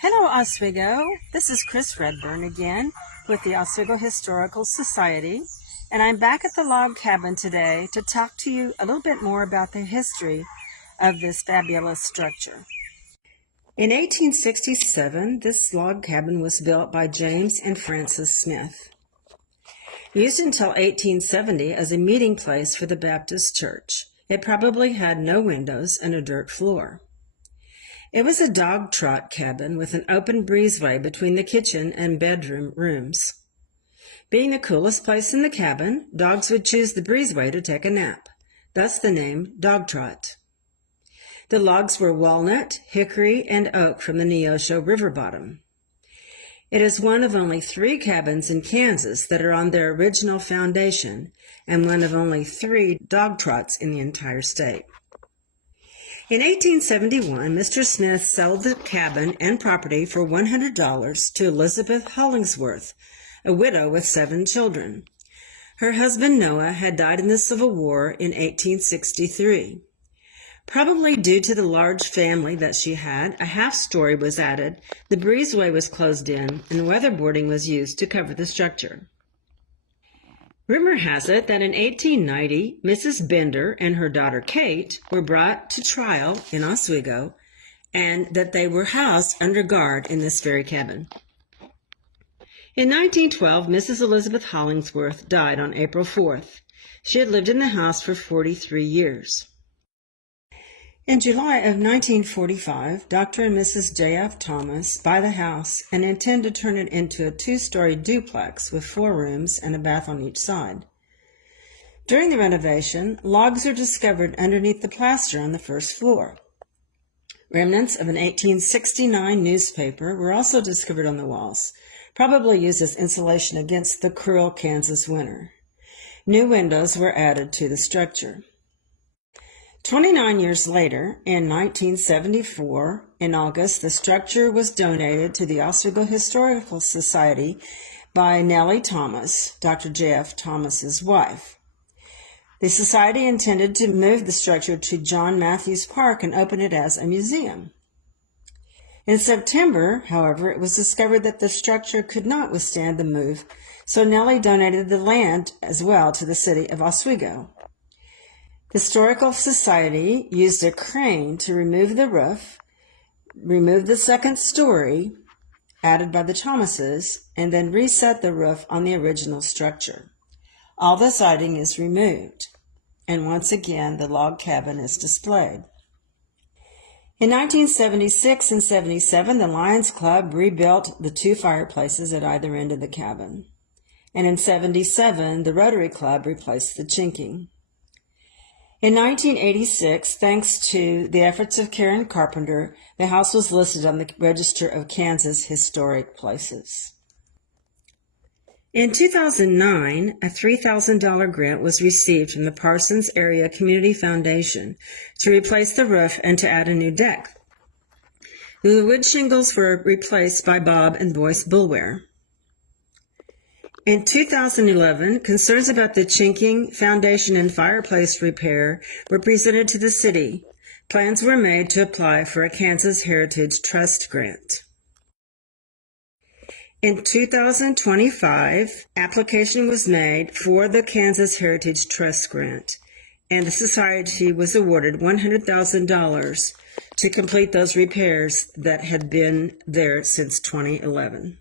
Hello, Oswego. This is Chris Redburn again with the Oswego Historical Society, and I'm back at the log cabin today to talk to you a little bit more about the history of this fabulous structure. In 1867, this log cabin was built by James and Frances Smith. Used until 1870 as a meeting place for the Baptist Church, it probably had no windows and a dirt floor. It was a dog trot cabin with an open breezeway between the kitchen and bedroom rooms. Being the coolest place in the cabin, dogs would choose the breezeway to take a nap, thus the name Dog Trot. The logs were walnut, hickory, and oak from the Neosho River bottom. It is one of only 3 cabins in Kansas that are on their original foundation and one of only 3 dog trots in the entire state. In 1871, Mr. Smith sold the cabin and property for $100 to Elizabeth Hollingsworth, a widow with 7 children. Her husband Noah had died in the Civil War in 1863. Probably due to the large family that she had, a half-story was added, the breezeway was closed in, and weatherboarding was used to cover the structure. Rumor has it that in 1890, Mrs. Bender and her daughter Kate were brought to trial in Oswego, and that they were housed under guard in this very cabin. In 1912, Mrs. Elizabeth Hollingsworth died on April 4th. She had lived in the house for 43 years. In July of 1945, Dr. and Mrs. J.F. Thomas buy the house and intend to turn it into a 2-story duplex with 4 rooms and a bath on each side. During the renovation, logs are discovered underneath the plaster on the first floor. Remnants of an 1869 newspaper were also discovered on the walls, probably used as insulation against the cruel Kansas winter. New windows were added to the structure. 29 years later, in 1974, in August, the structure was donated to the Oswego Historical Society by Nellie Thomas, Dr. J.F. Thomas's wife. The society intended to move the structure to John Matthews Park and open it as a museum. In September, however, it was discovered that the structure could not withstand the move, so Nellie donated the land as well to the city of Oswego. The Historical Society used a crane to remove the roof, remove the second story added by the Thomases, and then reset the roof on the original structure. All the siding is removed, and once again the log cabin is displayed. In 1976 and 77, the Lions Club rebuilt the 2 fireplaces at either end of the cabin, and in 77, the Rotary Club replaced the chinking. In 1986, thanks to the efforts of Karen Carpenter, the house was listed on the Register of Kansas Historic Places. In 2009, a $3,000 grant was received from the Parsons Area Community Foundation to replace the roof and to add a new deck. The wood shingles were replaced by Bob and Boyce Bullware. In 2011, concerns about the chinking, foundation, and fireplace repair were presented to the city. Plans were made to apply for a Kansas Heritage Trust grant. In 2025, application was made for the Kansas Heritage Trust grant, and the society was awarded $100,000 to complete those repairs that had been there since 2011.